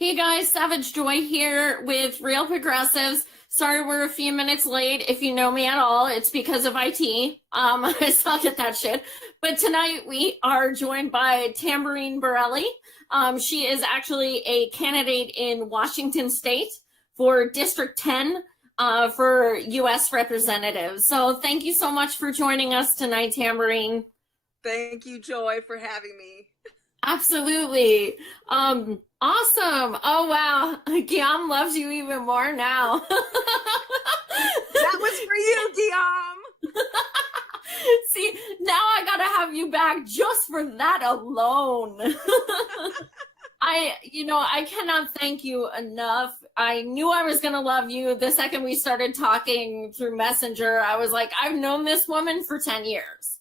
Hey guys, Savage Joy here with Real Progressives. Sorry we're a few minutes late. If you know me at all, it's because of IT. I suck at that shit. But tonight we are joined by Tamborine Borelli. She is actually a candidate in Washington State for District 10 for U.S. Representatives. So thank you so much for joining us tonight, Tamborine. Thank you, Joy, for having me. Absolutely. Awesome. Oh, wow. Guillaume loves you even more now. That was for you, Guillaume. See, now I gotta have you back just for that alone. I cannot thank you enough. I knew I was gonna love you the second we started talking through Messenger. I was like, I've known this woman for 10 years.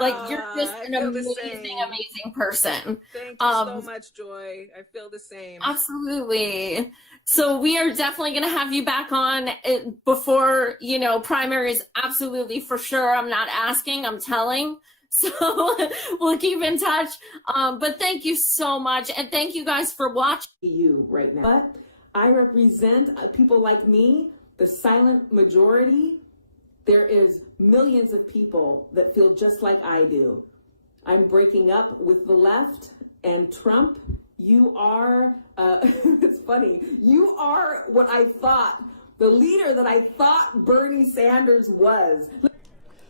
Like, you're just an amazing person. Thank you so much, Joy. I feel the same. Absolutely. So we are definitely going to have you back on before, primaries. Absolutely, for sure. I'm not asking, I'm telling. So we'll keep in touch. But thank you so much. And thank you guys for watching. You right now. But I represent people like me, the silent majority. There is millions of people that feel just like I do. I'm breaking up with the left, and Trump, you are, it's funny, you are what I thought, the leader that I thought Bernie Sanders was.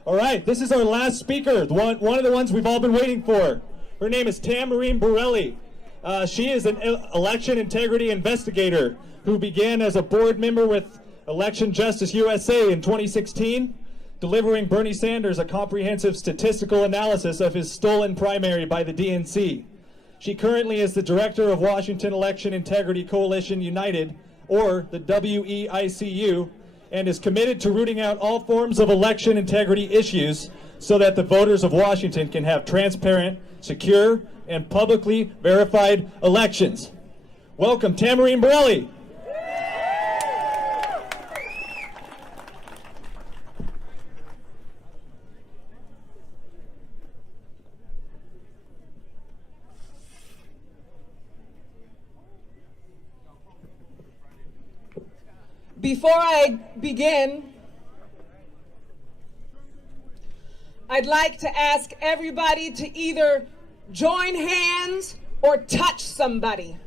All right, this is our last speaker, one of the ones we've all been waiting for. Her name is Tamborine Borelli. She is an election integrity investigator who began as a board member with Election Justice USA in 2016, delivering Bernie Sanders a comprehensive statistical analysis of his stolen primary by the DNC. She currently is the director of Washington Election Integrity Coalition United, or the WEICU, and is committed to rooting out all forms of election integrity issues so that the voters of Washington can have transparent, secure, and publicly verified elections. Welcome, Tamborine Borelli. Before I begin, I'd like to ask everybody to either join hands or touch somebody.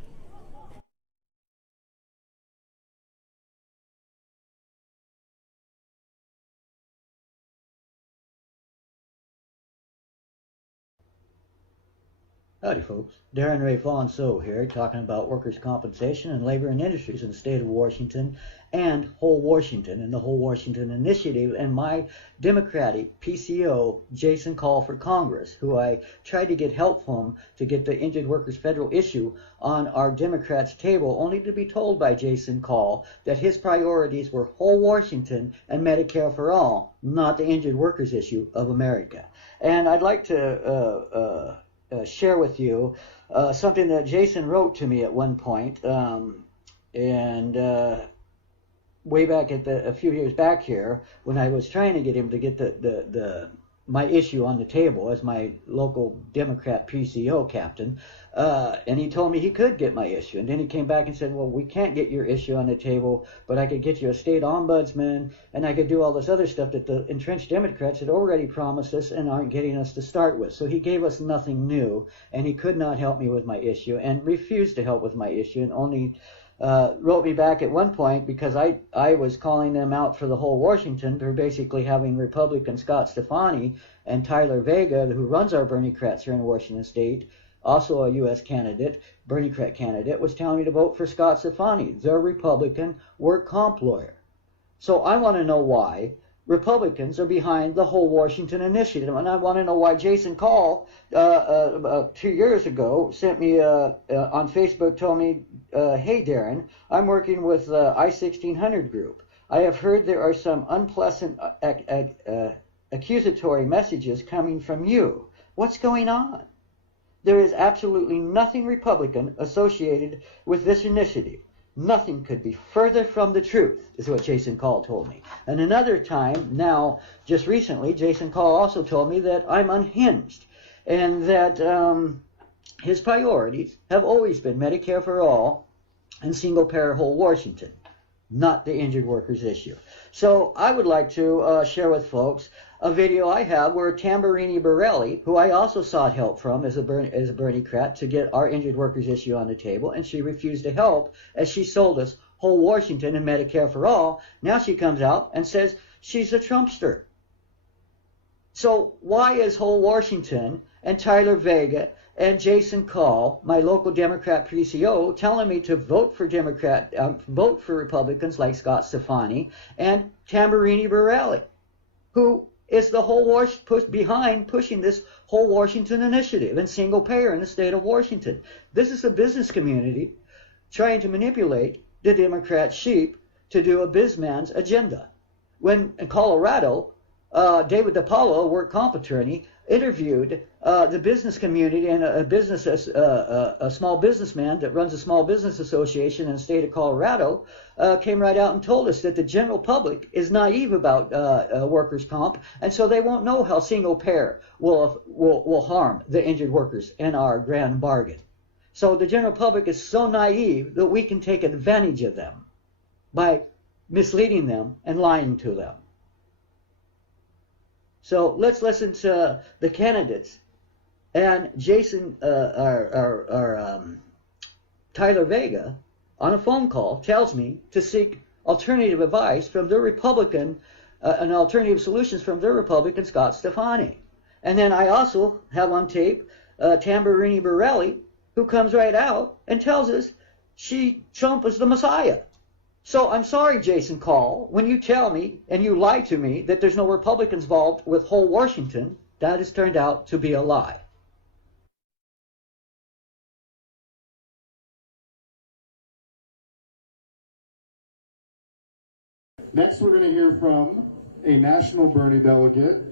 Howdy folks, Darren Ray Fonso here, talking about workers' compensation and labor and industries in the state of Washington and Whole Washington and the Whole Washington Initiative and my Democratic PCO, Jason Call for Congress, who I tried to get help from to get the injured workers federal issue on our Democrats' table, only to be told by Jason Call that his priorities were Whole Washington and Medicare for all, not the injured workers issue of America. And I'd like to share with you something that Jason wrote to me at one point, and way back at a few years back here, when I was trying to get him to get my issue on the table as my local Democrat PCO captain, and he told me he could get my issue, and then he came back and said, well, we can't get your issue on the table, but I could get you a state ombudsman, and I could do all this other stuff that the entrenched Democrats had already promised us and aren't getting us to start with. So he gave us nothing new, and he could not help me with my issue, and refused to help with my issue, and only wrote me back at one point because I was calling them out for the whole Washington for basically having Republican Scott Stefani and Tyler Vega, who runs our Berniecrats here in Washington State, also a U.S. candidate, Berniecrat candidate, was telling me to vote for Scott Stefani, their Republican work comp lawyer. So I want to know why Republicans are behind the whole Washington initiative, and I want to know why Jason Call 2 years ago sent me on Facebook, told me, hey Darren, I'm working with I-1600 group. I have heard there are some unpleasant accusatory messages coming from you. What's going on? There is absolutely nothing Republican associated with this initiative. Nothing could be further from the truth, is what Jason Call told me. And another time, now, just recently, Jason Call also told me that I'm unhinged, and that his priorities have always been Medicare for all, and single-payer whole Washington, not the injured workers issue. So I would like to share with folks a video I have where Tamburini Borelli, who I also sought help from as a Berniecrat to get our injured workers issue on the table, and she refused to help as she sold us whole Washington and Medicare for all. Now she comes out and says she's a Trumpster. So why is whole Washington and Tyler Vega and Jason Call, my local Democrat PCO, telling me to vote for Republicans like Scott Stefani and Tamburini Borelli, who is the whole behind pushing this whole Washington initiative and single payer in the state of Washington? This is the business community trying to manipulate the Democrat sheep to do a bizman's agenda. When in Colorado, David DiPaolo, a work comp attorney, interviewed the business community and a small businessman that runs a small business association in the state of Colorado, came right out and told us that the general public is naive about workers' comp, and so they won't know how single payer will harm the injured workers in our grand bargain. So the general public is so naive that we can take advantage of them by misleading them and lying to them. So let's listen to the candidates. And Jason, Tyler Vega, on a phone call, tells me to seek alternative advice from their Republican, and alternative solutions from their Republican Scott Stefani. And then I also have on tape Tamburini Borelli, who comes right out and tells us Trump is the Messiah. So I'm sorry, Jason Call, when you tell me and you lie to me that there's no Republicans involved with whole Washington, that has turned out to be a lie. Next, we're going to hear from a national Bernie delegate,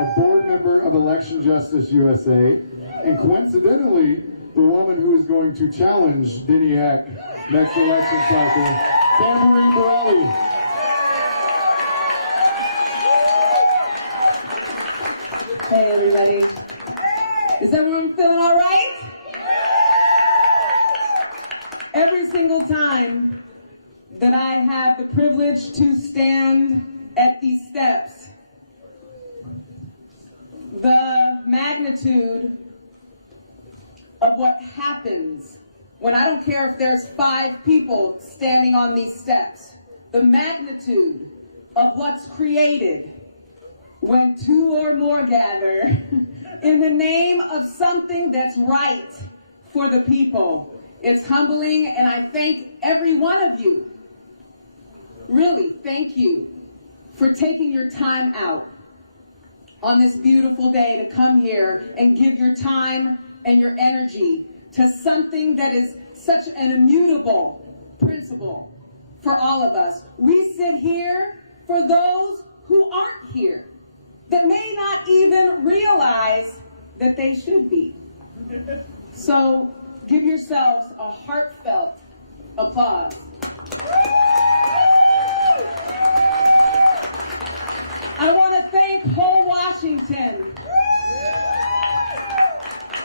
a board member of Election Justice USA, and coincidentally, the woman who is going to challenge Berniec next election cycle, Tamburini Borelli. Hey everybody. Is everyone feeling all right? Every single time that I have the privilege to stand at these steps, the magnitude of what happens when I don't care if there's 5 people standing on these steps, the magnitude of what's created when 2 or more gather in the name of something that's right for the people. It's humbling, and I thank every one of you. Really, thank you for taking your time out on this beautiful day to come here and give your time and your energy to something that is such an immutable principle for all of us. We sit here for those who aren't here, that may not even realize that they should be. So give yourselves a heartfelt applause. I want to thank whole Washington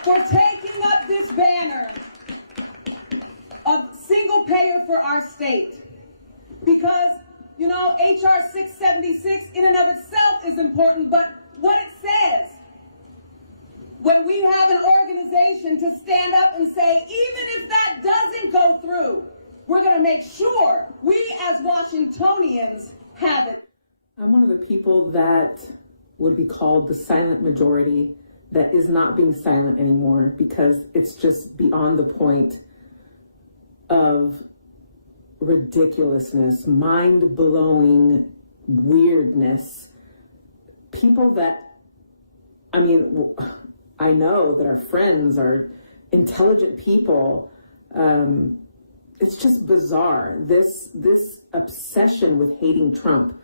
for taking up this banner of single payer for our state. Because, you know, HR 676 in and of itself is important, but what it says, when we have an organization to stand up and say, even if that doesn't go through, we're going to make sure we as Washingtonians have it. I'm one of the people that would be called the silent majority that is not being silent anymore, because it's just beyond the point of ridiculousness, mind-blowing weirdness. People that, I mean, I know that our friends are intelligent people. It's just bizarre. This obsession with hating Trump.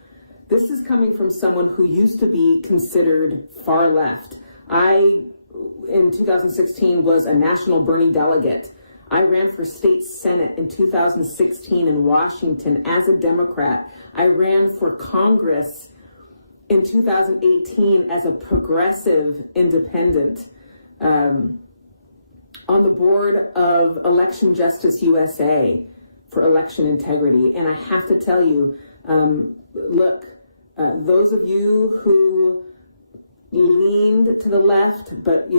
This is coming from someone who used to be considered far left. I, in 2016, was a national Bernie delegate. I ran for state senate in 2016 in Washington as a Democrat. I ran for Congress in 2018 as a progressive independent. On the board of Election Justice USA for election integrity. And I have to tell you, look, those of you who leaned to the left, but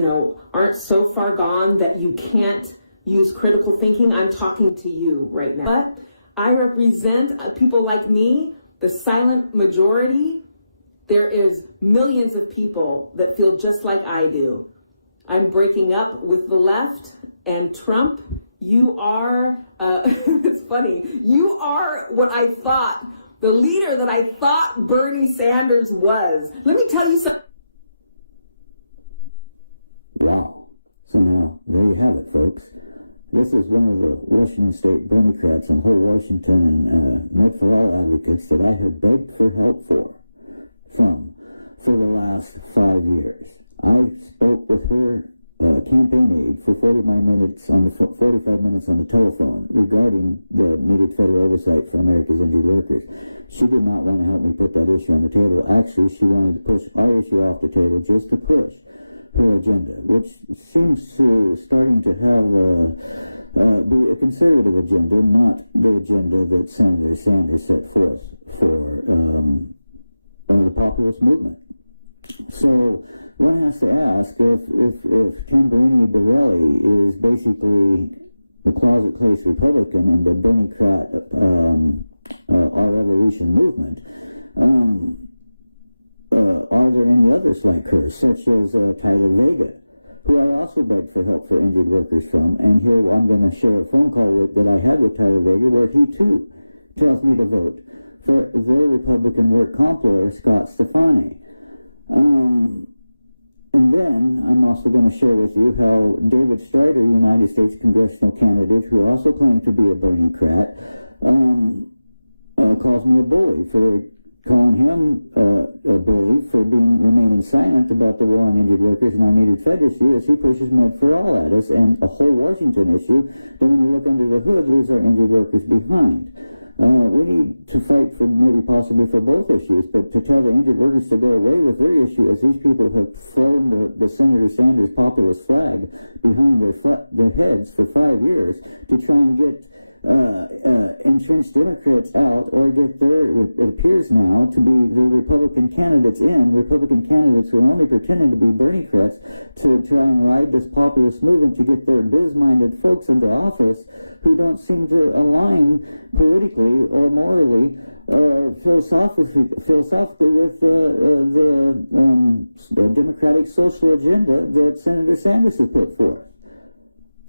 aren't so far gone that you can't use critical thinking, I'm talking to you right now. But I represent people like me, the silent majority. There is millions of people that feel just like I do. I'm breaking up with the left and Trump. You are, it's funny, you are what I thought, the leader that I thought Bernie Sanders was. Let me tell you something. Wow. So now, there you have it, folks. This is one of the Washington State Berniecrats and whole Washington and Med for All advocates that I have begged for help from for the last 5 years. I spoke with her campaign aide for 45 minutes on the telephone regarding the needed federal oversight for America's injured workers. She did not want to help me put that issue on the table. Actually, she wanted to push our issue off the table just to push her agenda, which seems to starting to have be a conservative agenda, not the agenda that Senator Sanders set forth for the populist movement. So one has to ask if Tamburini Borelli is basically the closet place Republican in the Berniecrat Our Revolution movement. Are there any others like her, such as Tyler Vega, who I also begged for help for injured workers from? And here I'm going to share a phone call that I had with Tyler Vega, where he too tells me to vote for their Republican work comp lawyer, Scott Stefani. And then I'm also going to share with you how David Strider, United States congressional candidate, who also claimed to be a Berniecrat, calls me a bully for calling him a bully for remaining silent about the war on injured workers and our needed Fed issue, as he pushes Med for All at us, and a whole Washington issue that, when you look under the hood, leaves our injured workers behind. We need to fight for maybe possibly for both issues, but to tell the injured workers to go away with their issue, as these people have flown the Senator Sanders populist flag behind their heads for 5 years to try and get entrenched Democrats out, or get it appears now to be the Republican candidates who are only pretending to be Berniecrats, to try and ride this populist movement to get their biz-minded folks into office who don't seem to align politically or morally or philosophically with the democratic social agenda that Senator Sanders has put forth.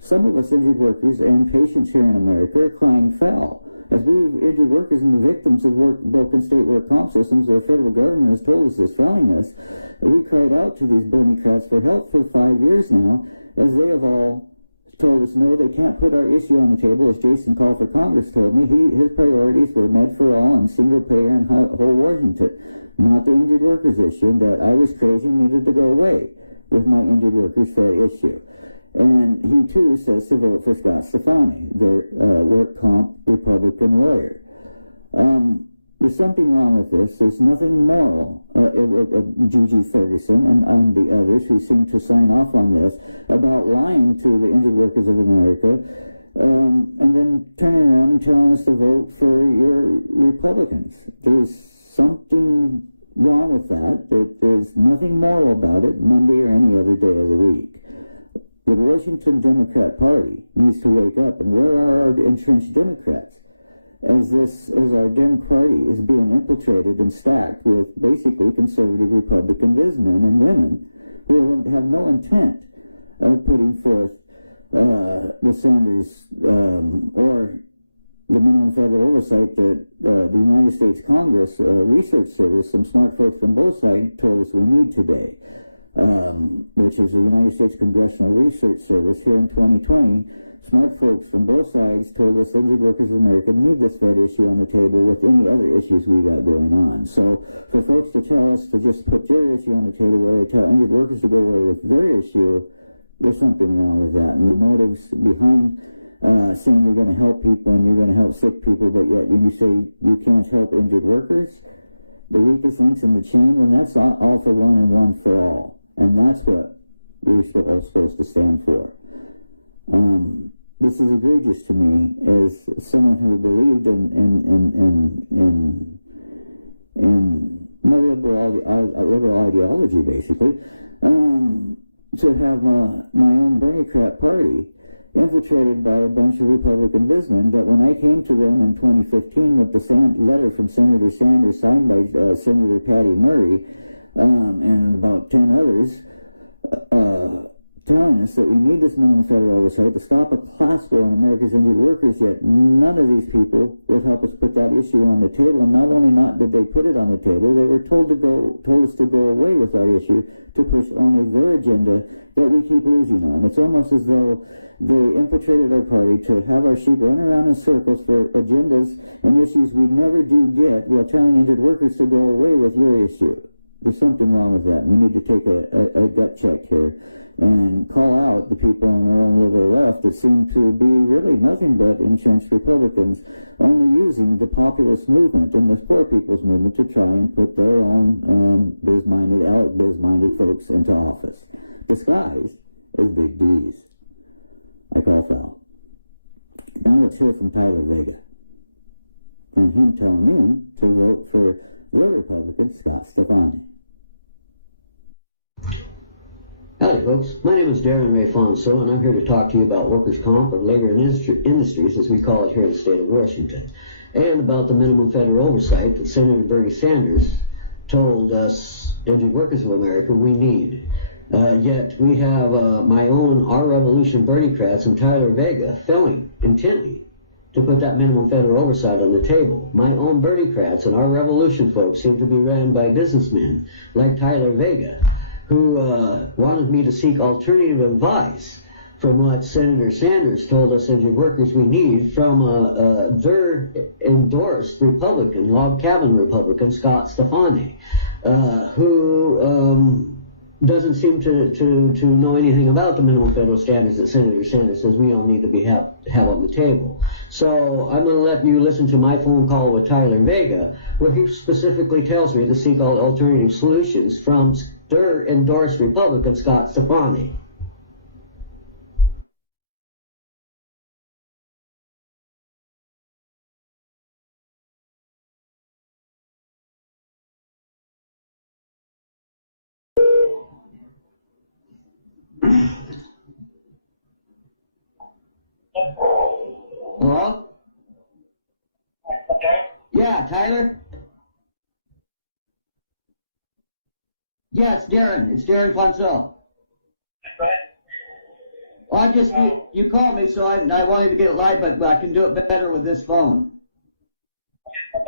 Some of us injured workers and patients here in America are crying foul. As we injured workers and the victims of broken state work comp systems, the federal government has told us is failing us, we cried out to these Berniecrats for help for 5 years now, as they have all told us no, they can't put our issue on the table. As Jason Call for Congress told me, his priorities were Med for All and single payer and whole Washington, not the injured workers issue that I was crazy needed to go away with my injured workers Fed issue. And he too says to vote for Scott Stefani, their work comp Republican lawyer. There's something wrong with this. There's nothing moral with Gigi Ferguson and the others who seem to sign off on this about lying to the injured workers of America, and then turning around and telling us to vote for your Republicans. There's something wrong with that. There's nothing moral about it, Monday or any other day of the week. The Washington Democrat Party needs to wake up. And where are our entrenched Democrats? As our Dem Party is being infiltrated and stacked with basically conservative Republican biz men and women who have no intent of putting forth the Sanders or the minimum federal oversight that the United States Congress Research Service, some smart folks from both sides, told us we need today. Which is the United States Congressional Research Service here in 2020. Smart folks from both sides told us injured workers of America need this Fed issue on the table with any other issues we got going on. So for folks to tell us to just put your issue on the table while they tell injured workers to go away with their issue, there's something wrong with that. And the motives behind saying you're going to help people and you're going to help sick people, but yet you say you can't help injured workers, the weakest links in the chain, when that's all for one and one for all. And that's what we're all supposed to stand for. The this is egregious to me as someone who believed in my liberal ideology, basically, to have my own Berniecrat party infiltrated by a bunch of Republican bizmen, that when I came to them in 2015 with the letter from Senator Sanders signed by Senator Patty Murray and about 10 others, telling us that we need this minimum federal oversight to stop a class war on America's injured workers, yet none of these people would help us put that issue on the table. And not only did they put it on the table, they were told us to go away with our issue to push only their agenda that we keep losing on. It's almost as though they infiltrated our party to have our sheep run around in circles for agendas and issues we never do get, while telling injured workers to go away with your issue. There's something wrong with that. We need to take a gut check here and call out the people on our own liberal left that seem to be really nothing but entrenched Republicans, only using the populist movement and this poor people's movement to try and put their own biz-minded, ALEC biz-minded folks into office, disguised as big D's. I call foul. Now let's hear from Tyler Vega and him telling me to vote for the Republican Scott Stefani. Howdy folks, my name is Darren Ray Fonso, and I'm here to talk to you about workers' comp, or labor and industries as we call it here in the state of Washington, and about the minimum federal oversight that Senator Bernie Sanders told us injured workers of America we need. Yet we have my own Our Revolution Berniecrats and Tyler Vega failing intently to put that minimum federal oversight on the table. My own Berniecrats and Our Revolution folks seem to be ran by businessmen like Tyler Vega, who wanted me to seek alternative advice from what Senator Sanders told us injured workers we need from their endorsed Republican, log cabin Republican, Scott Stefani, who doesn't seem to know anything about the minimum federal standards that Senator Sanders says we all need to be have on the table. So I'm going to let you listen to my phone call with Tyler Vega, where he specifically tells me to seek out alternative solutions from their endorsed Republican, Scott Stefani. Hello? Yeah, Tyler? Yeah, it's Darren. It's Darren Fonso. Well, you called me, so I wanted to get it live, but I can do it better with this phone. And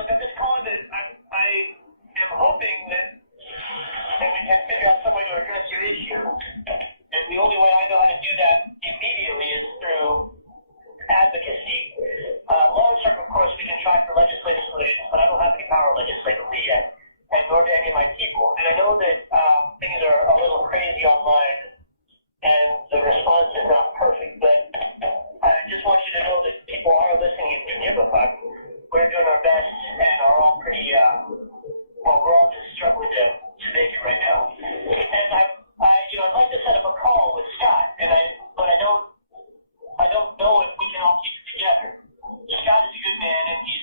look, I'm just calling that I am hoping that we can figure out some way to address your issue. And the only way I know how to do that immediately is through advocacy. Long term, of course, we can try for legislative solutions, but I don't have any power legislatively yet, and nor do any of my people. And I know that things are a little crazy online, and the response is not perfect, but I just want you to know that people are listening and can give a fuck. We're doing our best, and are all pretty, well, we're all just struggling to make it right now. And I'd like to set up a call with Scott, but I don't know if we can all keep it together. Scott is a good man, and he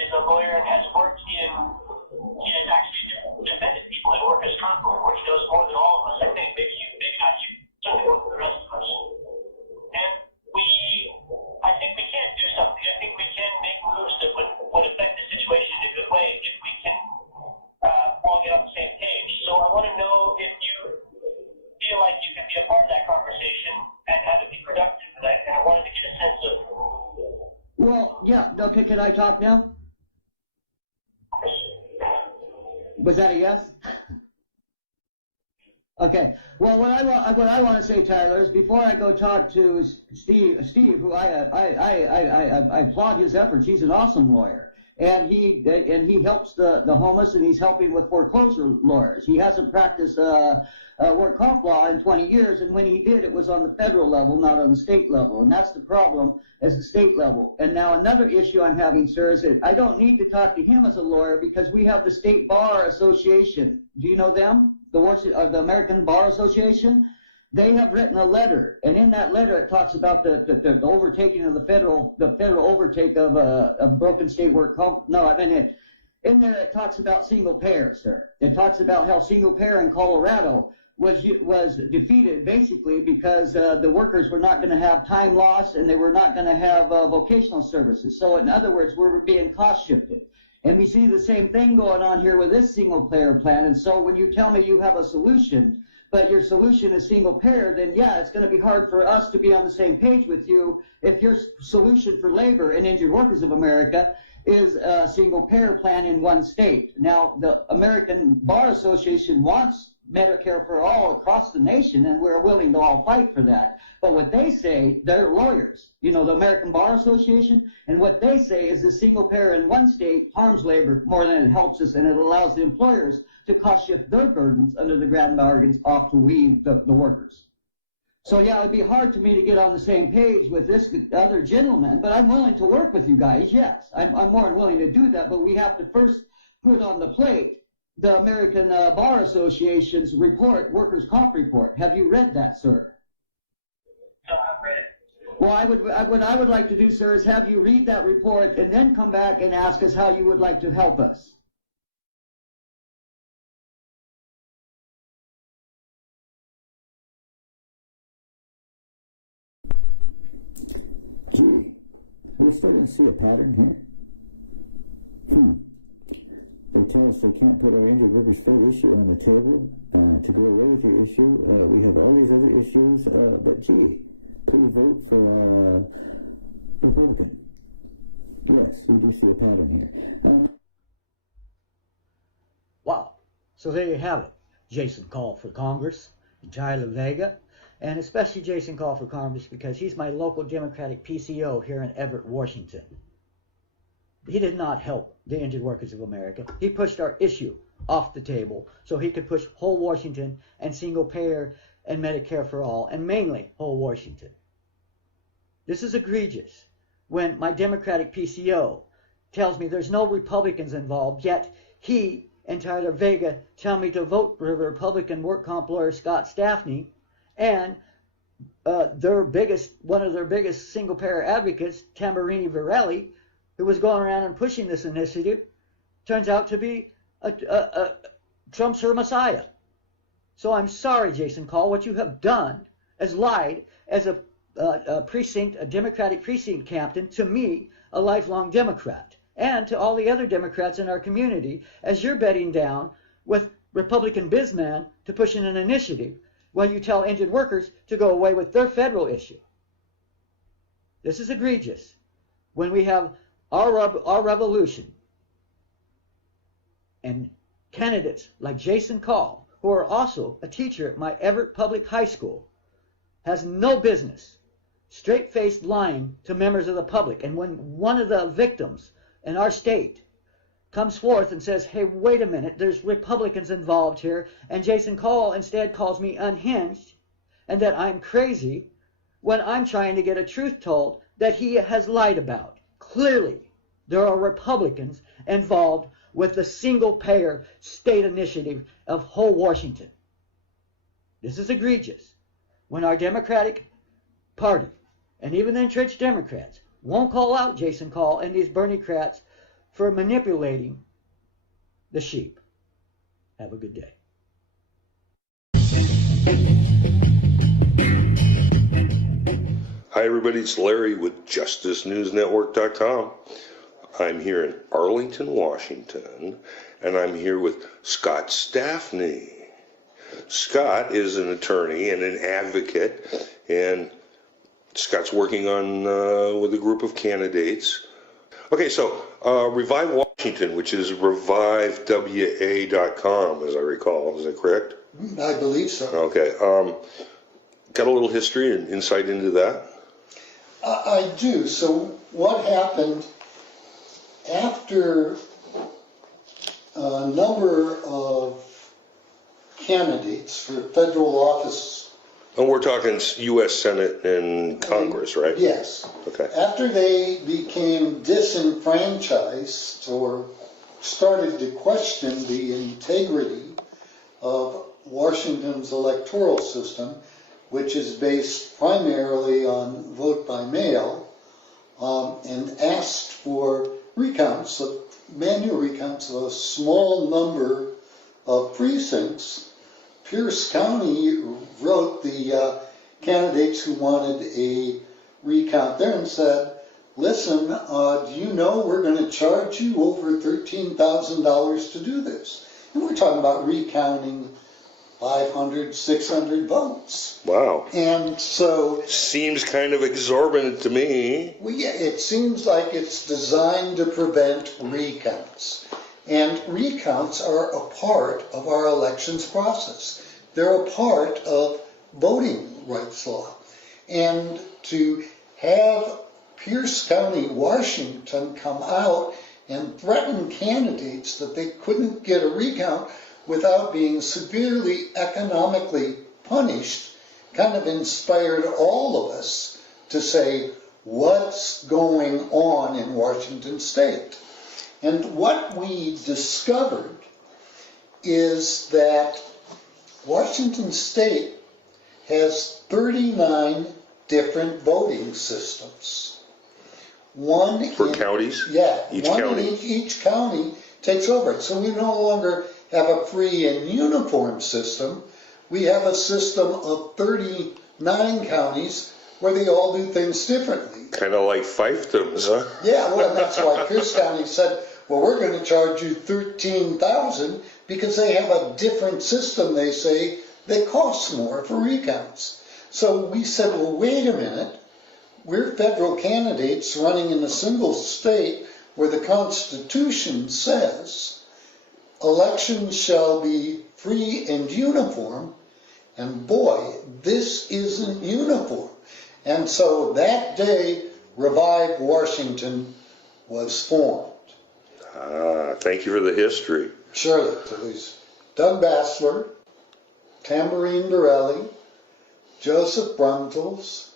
is a lawyer and has worked he has actually defended people in workers' comp, which he knows more than all of us. I think maybe not you, certainly more than the rest of us. And I think we can do something. I think we can make moves that would affect the situation in a good way if we can all get on the same page. So I want to know if you feel like you can be a part of that conversation and have it be productive. And I wanted to get a sense of. Well, yeah. Okay, can I talk now? Was that a yes? Okay. Well, what I want to say, Tyler, is before I go talk to Steve, who I applaud his efforts. He's an awesome lawyer, and he helps the homeless, and he's helping with foreclosure lawyers. He hasn't practiced work comp law in 20 years, and when he did, it was on the federal level, not on the state level, and that's the problem, as the state level. And now another issue I'm having, sir, is that I don't need to talk to him as a lawyer because we have the State Bar Association. Do you know them? The American Bar Association? They have written a letter, and in that letter it talks about the overtaking of the federal overtake of a broken state work. In there it talks about single payer, sir. It talks about how single payer in Colorado was defeated basically because the workers were not going to have time loss and they were not going to have vocational services. So in other words, we were being cost shifted. And we see the same thing going on here with this single payer plan. And so when you tell me you have a solution, but your solution is single payer, then yeah, it's going to be hard for us to be on the same page with you if your solution for labor and injured workers of America is a single payer plan in one state. Now, the American Bar Association wants Medicare for all across the nation, and we're willing to all fight for that. But what they say, they're lawyers, the American Bar Association, and what they say is the single payer in one state harms labor more than it helps us, and it allows the employers to cost shift their burdens under the grant bargains off to we, the workers. So yeah, it'd be hard for me to get on the same page with this other gentleman, but I'm willing to work with you guys, yes. I'm more than willing to do that, but we have to first put on the plate the American Bar Association's report, workers' comp report. Have you read that, sir? No, I've read it. Well, what I would like to do, sir, is have you read that report and then come back and ask us how you would like to help us. Gee, are we starting to see a pattern here? They tell us they can't put our injured workers' fed issue on the table to go away with your issue. We have all these other issues, but gee, please vote for our Republican. Yes, we do see a pattern here. Wow. So there you have it. Jason called for Congress, Tyler Vega, and especially Jason called for Congress because he's my local Democratic PCO here in Everett, Washington. He did not help the injured workers of America. He pushed our issue off the table so he could push whole Washington and single payer and Medicare for all, and mainly whole Washington. This is egregious when my Democratic PCO tells me there's no Republicans involved, yet he and Tyler Vega tell me to vote for the Republican work comp lawyer Scott Staffney and one of their biggest single payer advocates, Tammarini Varelli, who was going around and pushing this initiative, turns out to be Trump's her messiah. So I'm sorry, Jason Call, what you have done is lied as a Democratic precinct captain to me, a lifelong Democrat, and to all the other Democrats in our community, as you're bedding down with Republican biz men to push in an initiative when you tell injured workers to go away with their federal issue. This is egregious. When we have our revolution and candidates like Jason Call, who are also a teacher at my Everett Public High School, has no business straight-faced lying to members of the public. And when one of the victims in our state comes forth and says, hey, wait a minute, there's Republicans involved here, and Jason Call instead calls me unhinged and that I'm crazy when I'm trying to get a truth told that he has lied about. Clearly, there are Republicans involved with the single-payer state initiative of whole Washington. This is egregious. When our Democratic Party, and even the entrenched Democrats, won't call out Jason Call and these Berniecrats for manipulating the sheep. Have a good day. Hi everybody, it's Larry with JusticeNewsNetwork.com. I'm here in Arlington, Washington, and I'm here with Scott Staffney. Scott is an attorney and an advocate, and Scott's working on with a group of candidates. Okay, so Revive Washington, which is revivewa.com, as I recall. Is that correct? I believe so. Okay. Got a little history and insight into that? I do. So what happened after a number of candidates for federal office? And we're talking U.S. Senate and Congress, right? Yes. Okay. After they became disenfranchised or started to question the integrity of Washington's electoral system, which is based primarily on vote by mail, and asked for recounts, manual recounts of a small number of precincts. Pierce County wrote the candidates who wanted a recount there and said, listen, do you know we're going to charge you over $13,000 to do this? And we're talking about recounting 500, 600 votes. Wow. And so... Seems kind of exorbitant to me. Well, yeah, it seems like it's designed to prevent recounts. And recounts are a part of our elections process. They're a part of voting rights law. And to have Pierce County, Washington come out and threaten candidates that they couldn't get a recount without being severely economically punished kind of inspired all of us to say, what's going on in Washington State? And what we discovered is that Washington State has 39 different voting systems. One for counties? Yeah, each one county. in each county takes over it. So we no longer have a free and uniform system. We have a system of 39 counties where they all do things differently. Kind of like fiefdoms, huh? Yeah, well, and that's why Pierce County said, well, we're going to charge you $13,000 because they have a different system, they say, that costs more for recounts. So we said, well, wait a minute. We're federal candidates running in a single state where the Constitution says elections shall be free and uniform, and boy, this isn't uniform. And so that day, Revive Washington was formed. Thank you for the history. Sure, it was Doug Bassler, Tamarine Dorelli, Joseph Bruntels,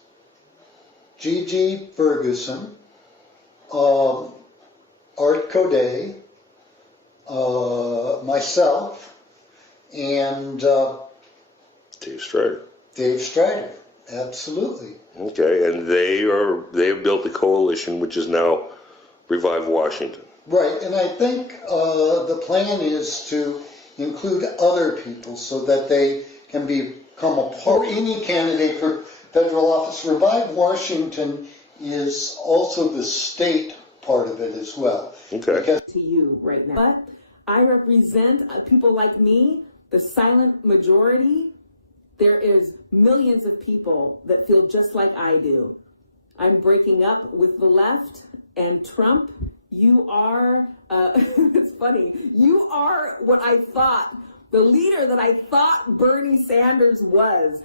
Gigi Ferguson, Art Coday, myself, and Dave Strider. Dave Strider, absolutely. Okay, and they've built a coalition which is now Revive Washington. Right, and I think the plan is to include other people so that they can become a part. Any candidate for federal office. Revive Washington is also the state part of it as well. Okay. Because to you right now. But I represent people like me, the silent majority. There is millions of people that feel just like I do. I'm breaking up with the left and Trump. You are, it's funny, you are what I thought, the leader that I thought Bernie Sanders was.